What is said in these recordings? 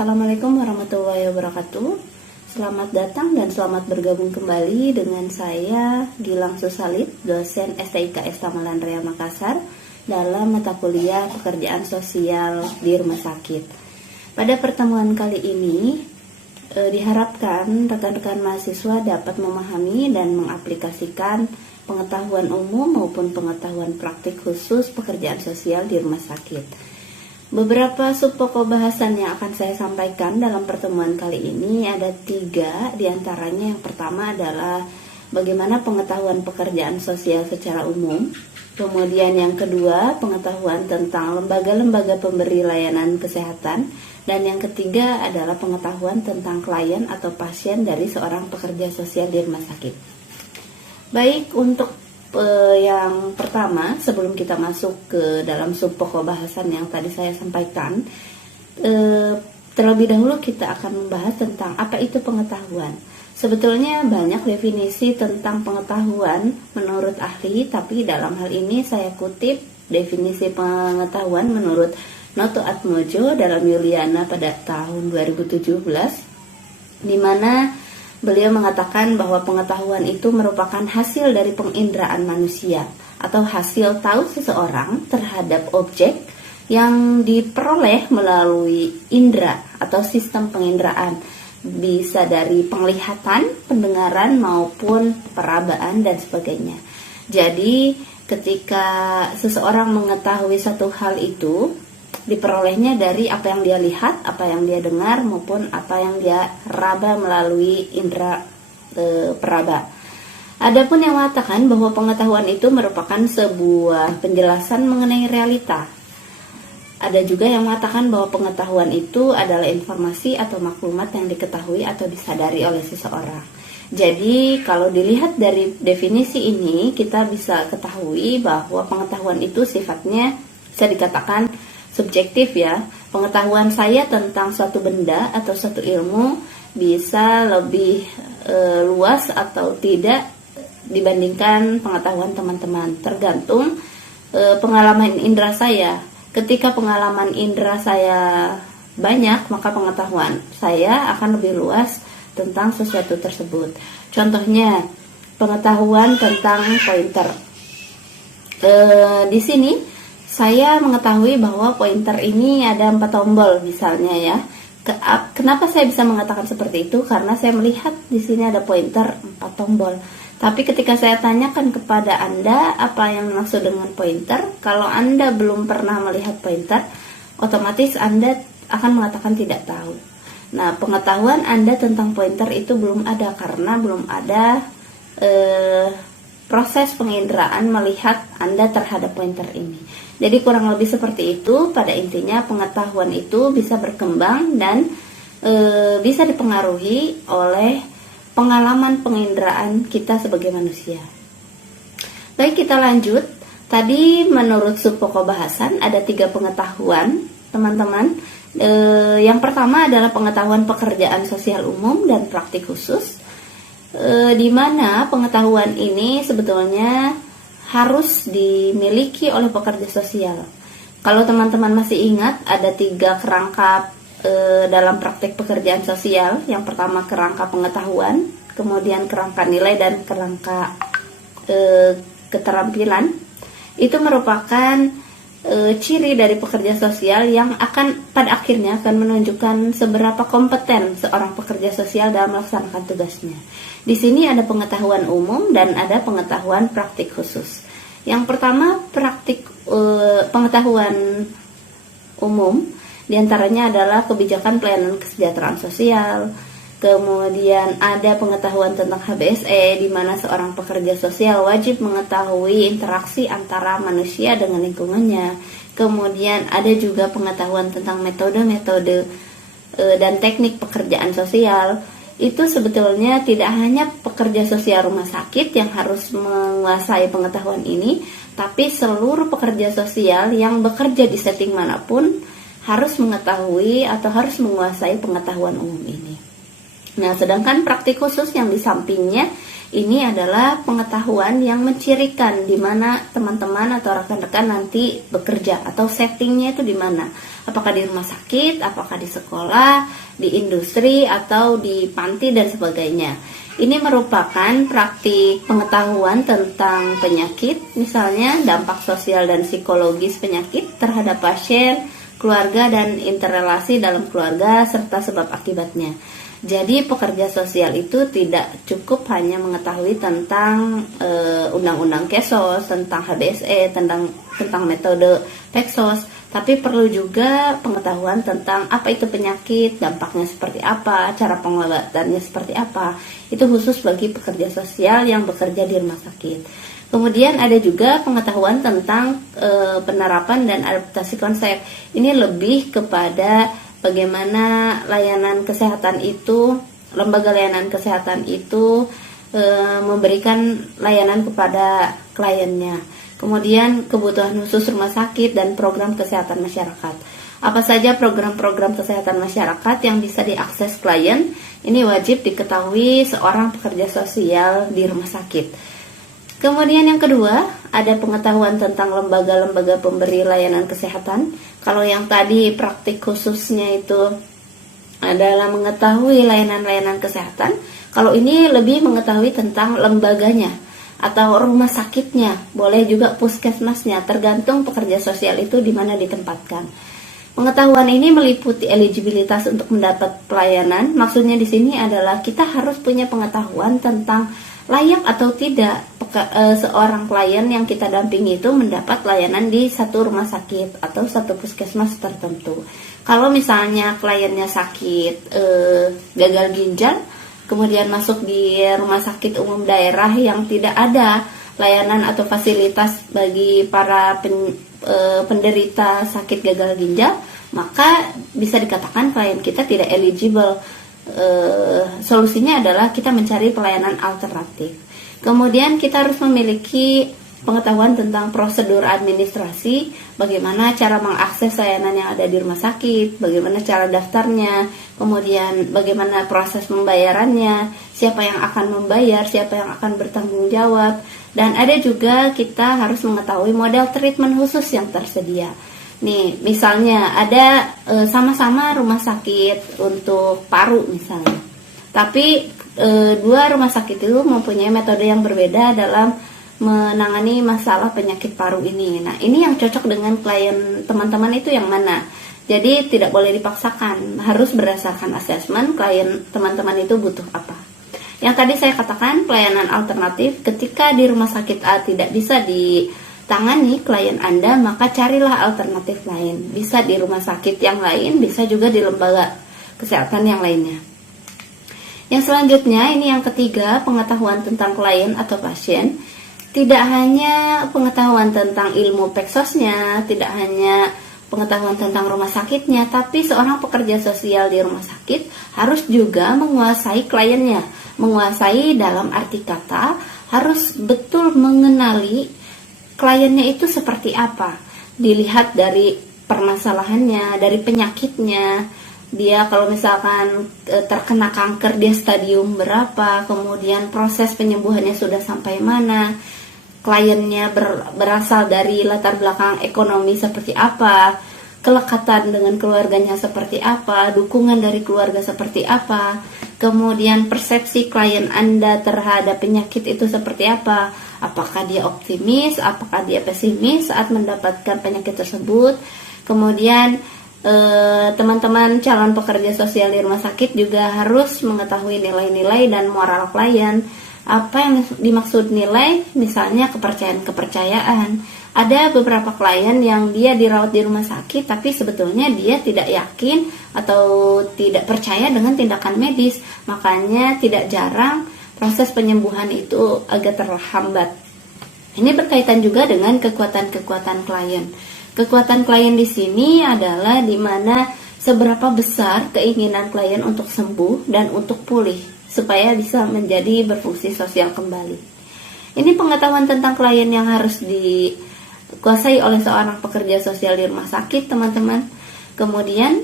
Assalamualaikum warahmatullahi wabarakatuh. Selamat datang dan selamat bergabung kembali dengan saya Gilang Susalid, dosen STIKS Tamalan Raya Makassar dalam mata kuliah pekerjaan sosial di rumah sakit. Pada pertemuan kali ini diharapkan rekan-rekan mahasiswa dapat memahami dan mengaplikasikan pengetahuan umum maupun pengetahuan praktik khusus pekerjaan sosial di rumah sakit. Beberapa subpokok bahasan yang akan saya sampaikan dalam pertemuan kali ini ada 3, diantaranya yang pertama adalah bagaimana pengetahuan pekerjaan sosial secara umum, kemudian yang kedua pengetahuan tentang lembaga-lembaga pemberi layanan kesehatan, dan yang ketiga adalah pengetahuan tentang klien atau pasien dari seorang pekerja sosial di rumah sakit. Baik, untuk yang pertama, sebelum kita masuk ke dalam subpokok bahasan yang tadi saya sampaikan, terlebih dahulu kita akan membahas tentang apa itu pengetahuan. Sebetulnya banyak definisi tentang pengetahuan menurut ahli, tapi dalam hal ini saya kutip definisi pengetahuan menurut Noto Atmojo dalam Yuliana pada tahun 2017, di mana beliau mengatakan bahwa pengetahuan itu merupakan hasil dari penginderaan manusia atau hasil tahu seseorang terhadap objek yang diperoleh melalui indera atau sistem penginderaan, bisa dari penglihatan, pendengaran maupun perabaan dan sebagainya. Jadi ketika seseorang mengetahui satu hal itu, diperolehnya dari apa yang dia lihat, apa yang dia dengar, maupun apa yang dia raba melalui indera peraba. Adapun yang mengatakan bahwa pengetahuan itu merupakan sebuah penjelasan mengenai realita. Ada juga yang mengatakan bahwa pengetahuan itu adalah informasi atau maklumat yang diketahui atau disadari oleh seseorang. Jadi kalau dilihat dari definisi ini, kita bisa ketahui bahwa pengetahuan itu sifatnya bisa dikatakan subjektif ya. Pengetahuan saya tentang suatu benda atau suatu ilmu bisa lebih luas atau tidak dibandingkan pengetahuan teman-teman, tergantung pengalaman indera saya. Ketika pengalaman indera saya banyak, maka pengetahuan saya akan lebih luas tentang sesuatu tersebut. Contohnya pengetahuan tentang pointer. Di sini saya mengetahui bahwa pointer ini ada 4 tombol misalnya ya. Kenapa saya bisa mengatakan seperti itu? Karena saya melihat di sini ada pointer 4 tombol. Tapi ketika saya tanyakan kepada Anda apa yang dimaksud dengan pointer, kalau Anda belum pernah melihat pointer, otomatis Anda akan mengatakan tidak tahu. Nah, pengetahuan Anda tentang pointer itu belum ada karena belum ada proses penginderaan melihat Anda terhadap pointer ini. Jadi kurang lebih seperti itu. Pada intinya pengetahuan itu bisa berkembang dan bisa dipengaruhi oleh pengalaman penginderaan kita sebagai manusia. Baik, kita lanjut. Tadi menurut subpokok bahasan ada 3 pengetahuan, teman-teman. Yang pertama adalah pengetahuan pekerjaan sosial umum dan praktik khusus, di mana pengetahuan ini sebetulnya harus dimiliki oleh pekerja sosial. Kalau teman-teman masih ingat, ada 3 kerangka dalam praktik pekerjaan sosial. Yang pertama kerangka pengetahuan, kemudian kerangka nilai, dan kerangka keterampilan. Itu merupakan ciri dari pekerja sosial yang akan pada akhirnya akan menunjukkan seberapa kompeten seorang pekerja sosial dalam melaksanakan tugasnya. Di sini ada pengetahuan umum dan ada pengetahuan praktik khusus. Yang pertama pengetahuan umum, diantaranya adalah kebijakan pelayanan kesejahteraan sosial. Kemudian ada pengetahuan tentang HBSE, di mana seorang pekerja sosial wajib mengetahui interaksi antara manusia dengan lingkungannya. Kemudian ada juga pengetahuan tentang metode-metode dan teknik pekerjaan sosial. Itu sebetulnya tidak hanya pekerja sosial rumah sakit yang harus menguasai pengetahuan ini, tapi seluruh pekerja sosial yang bekerja di setting manapun harus mengetahui atau harus menguasai pengetahuan umum ini. Nah, sedangkan praktik khusus yang di sampingnya ini adalah pengetahuan yang mencirikan di mana teman-teman atau rekan-rekan nanti bekerja atau settingnya itu di mana. Apakah di rumah sakit, apakah di sekolah, di industri, atau di panti dan sebagainya. Ini merupakan praktik pengetahuan tentang penyakit, misalnya dampak sosial dan psikologis penyakit terhadap pasien, keluarga, dan interrelasi dalam keluarga, serta sebab akibatnya. Jadi pekerja sosial itu tidak cukup hanya mengetahui tentang undang-undang KESOS, tentang HBSE, tentang metode PEKSOS, tapi perlu juga pengetahuan tentang apa itu penyakit, dampaknya seperti apa, cara pengobatannya seperti apa. Itu khusus bagi pekerja sosial yang bekerja di rumah sakit. Kemudian ada juga pengetahuan tentang penerapan dan adaptasi konsep. Ini lebih kepada bagaimana layanan kesehatan itu, lembaga layanan kesehatan itu memberikan layanan kepada kliennya. Kemudian kebutuhan khusus rumah sakit dan program kesehatan masyarakat. Apa saja program-program kesehatan masyarakat yang bisa diakses klien? Ini wajib diketahui seorang pekerja sosial di rumah sakit. Kemudian yang kedua, ada pengetahuan tentang lembaga-lembaga pemberi layanan kesehatan. Kalau yang tadi praktik khususnya itu adalah mengetahui layanan-layanan kesehatan, kalau ini lebih mengetahui tentang lembaganya atau rumah sakitnya, boleh juga puskesmasnya, tergantung pekerja sosial itu di mana ditempatkan. Pengetahuan ini meliputi eligibilitas untuk mendapat pelayanan. Maksudnya di sini adalah kita harus punya pengetahuan tentang layak atau tidak seorang klien yang kita dampingi itu mendapat layanan di satu rumah sakit atau satu puskesmas tertentu. Kalau misalnya kliennya sakit gagal ginjal, kemudian masuk di rumah sakit umum daerah yang tidak ada layanan atau fasilitas bagi para penderita sakit gagal ginjal, maka bisa dikatakan klien kita tidak eligible. Solusinya adalah kita mencari pelayanan alternatif. Kemudian kita harus memiliki pengetahuan tentang prosedur administrasi, bagaimana cara mengakses layanan yang ada di rumah sakit, bagaimana cara daftarnya, kemudian bagaimana proses pembayarannya, siapa yang akan membayar, siapa yang akan bertanggung jawab, dan ada juga kita harus mengetahui model treatment khusus yang tersedia. Nih, misalnya ada sama-sama rumah sakit untuk paru misalnya, tapi dua rumah sakit itu mempunyai metode yang berbeda dalam menangani masalah penyakit paru ini. Nah, ini yang cocok dengan klien teman-teman itu yang mana? Jadi tidak boleh dipaksakan, harus berdasarkan asesmen klien teman-teman itu butuh apa. Yang tadi saya katakan pelayanan alternatif, ketika di rumah sakit A tidak bisa ditangani klien Anda, maka carilah alternatif lain. Bisa di rumah sakit yang lain, bisa juga di lembaga kesehatan yang lainnya. Yang selanjutnya, ini yang ketiga, pengetahuan tentang klien atau pasien. Tidak hanya pengetahuan tentang ilmu peksosnya, tidak hanya pengetahuan tentang rumah sakitnya, tapi seorang pekerja sosial di rumah sakit harus juga menguasai kliennya. Menguasai dalam arti kata, harus betul mengenali kliennya itu seperti apa. Dilihat dari permasalahannya, dari penyakitnya. Dia kalau misalkan terkena kanker, dia stadium berapa, kemudian proses penyembuhannya sudah sampai mana, kliennya berasal dari latar belakang ekonomi seperti apa, kelekatan dengan keluarganya seperti apa, dukungan dari keluarga seperti apa, kemudian persepsi klien Anda terhadap penyakit itu seperti apa, apakah dia optimis, apakah dia pesimis saat mendapatkan penyakit tersebut. Kemudian teman-teman calon pekerja sosial di rumah sakit juga harus mengetahui nilai-nilai dan moral klien. Apa yang dimaksud nilai? Misalnya kepercayaan. Ada beberapa klien yang dia dirawat di rumah sakit, tapi sebetulnya dia tidak yakin atau tidak percaya dengan tindakan medis. Makanya tidak jarang proses penyembuhan itu agak terhambat. Ini berkaitan juga dengan kekuatan-kekuatan klien. Kekuatan klien di sini adalah di mana seberapa besar keinginan klien untuk sembuh dan untuk pulih supaya bisa menjadi berfungsi sosial kembali. Ini pengetahuan tentang klien yang harus dikuasai oleh seorang pekerja sosial di rumah sakit, teman-teman. Kemudian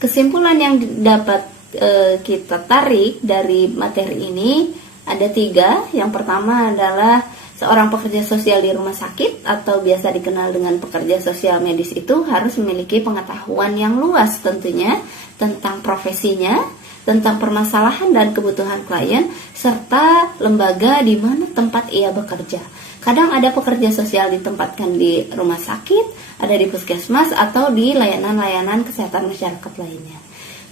kesimpulan yang dapat kita tarik dari materi ini ada 3. Yang pertama adalah seorang pekerja sosial di rumah sakit atau biasa dikenal dengan pekerja sosial medis itu harus memiliki pengetahuan yang luas tentunya tentang profesinya, tentang permasalahan dan kebutuhan klien, serta lembaga di mana tempat ia bekerja. Kadang ada pekerja sosial ditempatkan di rumah sakit, ada di puskesmas, atau di layanan-layanan kesehatan masyarakat lainnya.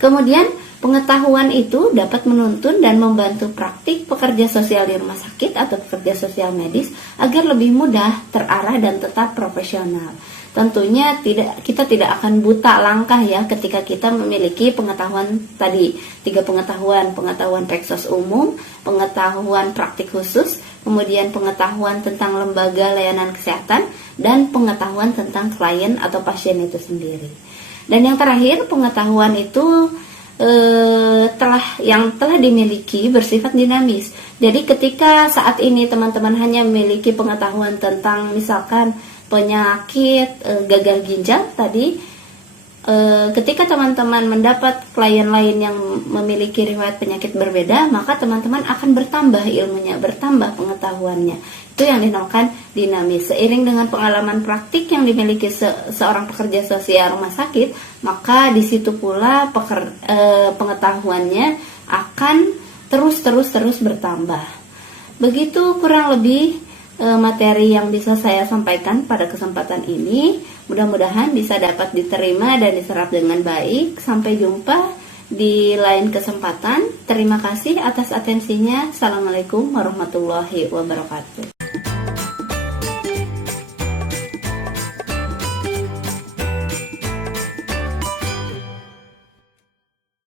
Kemudian, pengetahuan itu dapat menuntun dan membantu praktik pekerja sosial di rumah sakit atau pekerja sosial medis agar lebih mudah, terarah, dan tetap profesional. Tentunya kita tidak akan buta langkah ya ketika kita memiliki pengetahuan tadi, 3 pengetahuan Peksos umum, pengetahuan praktik khusus, kemudian pengetahuan tentang lembaga layanan kesehatan, dan pengetahuan tentang klien atau pasien itu sendiri. Dan yang terakhir, pengetahuan itu telah dimiliki bersifat dinamis. Jadi ketika saat ini teman-teman hanya memiliki pengetahuan tentang misalkan penyakit gagal ginjal tadi, ketika teman-teman mendapat klien lain yang memiliki riwayat penyakit berbeda, maka teman-teman akan bertambah ilmunya, bertambah pengetahuannya. Itu yang dinamakan dinamis. Seiring dengan pengalaman praktik yang dimiliki seorang pekerja sosial rumah sakit, maka di situ pula pengetahuannya akan terus bertambah. Begitu kurang lebih materi yang bisa saya sampaikan pada kesempatan ini. Mudah-mudahan bisa dapat diterima dan diserap dengan baik. Sampai jumpa di lain kesempatan. Terima kasih atas atensinya. Assalamualaikum warahmatullahi wabarakatuh.